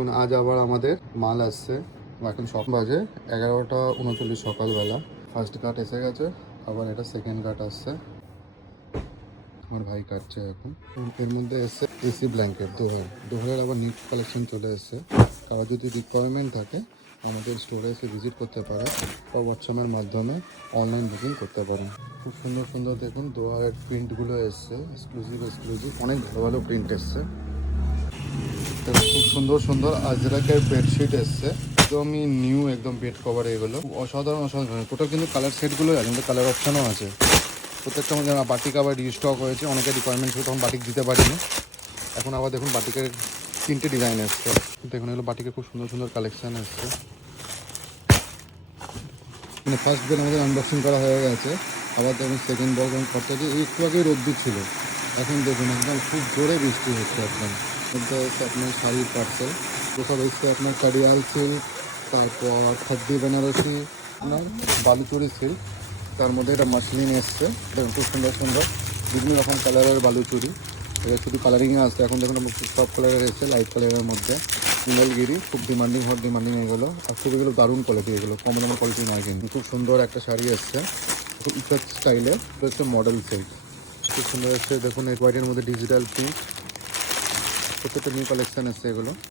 দেখুন আজ আবার আমাদের মাল আসছে। এখন সব বাজে 11টা 39 সকালবেলা। ফার্স্ট কাট এসে গেছে, আবার এটা সেকেন্ড কাট আসছে। আমার ভাই কাটছে এখন। এর মধ্যে এসছে এসি ব্ল্যাঙ্কেট দোহারের আবার নিট কালেকশন চলে এসছে। কারো যদি রিকোয়ারমেন্ট থাকে আমাদের স্টোরে এসে ভিজিট করতে পারে বা হোয়াটসঅ্যাপের মাধ্যমে অনলাইন বুকিং করতে পারেন। খুব সুন্দর সুন্দর দেখুন দোহারের প্রিন্টগুলো এসছে, এক্সক্লুসিভ অনেক ভালো ভালো প্রিন্ট এসছে। খুব সুন্দর সুন্দর আজরাকের বেডশিট এসছে, একদমই নিউ, একদম বেড কভার। এগুলো অসাধারণ টোটাল কিন্তু কালার সেটগুলো আছে, কিন্তু কালার অপশানও আছে প্রত্যেকটা মধ্যে। বাটিক আবার রিস্টক হয়েছে, অনেকের রিকোয়ারমেন্ট ছিল তখন বাটিক দিতে পারিনি। এখন আবার দেখুন বাটিকের 3টে ডিজাইন এসছে। দেখুন এগুলো বাটিকের খুব সুন্দর সুন্দর কালেকশান এসছে। মানে ফার্স্ট বেল আমাদের আনবক্সিং করা হয়ে গেছে। আবার দেখুন সেকেন্ড বক্স এবং খরচা দিয়ে একটু আগে রোদ্দুর ছিল, এখন দেখুন একদম খুব জোরে বৃষ্টি হচ্ছে। আপনার মধ্যে হচ্ছে আপনার শাড়ির পার্সেল, কোথাও এসছে আপনার কারিয়াল সিল্ক, তারপর খাদ্দি বেনারসি, আপনার বালুচুরি সিল্ক, তার মধ্যে এটা মাসলিন এসছে। দেখুন খুব সুন্দর সুন্দর বিভিন্ন রকম কালারের বালুচুরি। এটা শুধু কালারিংয়ে আসছে, এখন দেখুন সব কালারের এসছে, লাইট কালারের মধ্যে। নীলগিরি খুব ডিমান্ডিং এগুলো, আর খুব এগুলো দারুণ কোয়ালিটি, এগুলো কম দামের কোয়ালিটি নয় কিন্তু। খুব সুন্দর একটা শাড়ি এসছে, খুব ইফেক্ট স্টাইলে, হচ্ছে মডেল সিল্ক, খুব সুন্দর এসছে। দেখুন এই হোয়াইটের মধ্যে ডিজিটাল প্রিন্ট, প্রত্যেকটা নিউ কালেকশন এসছে এগুলো।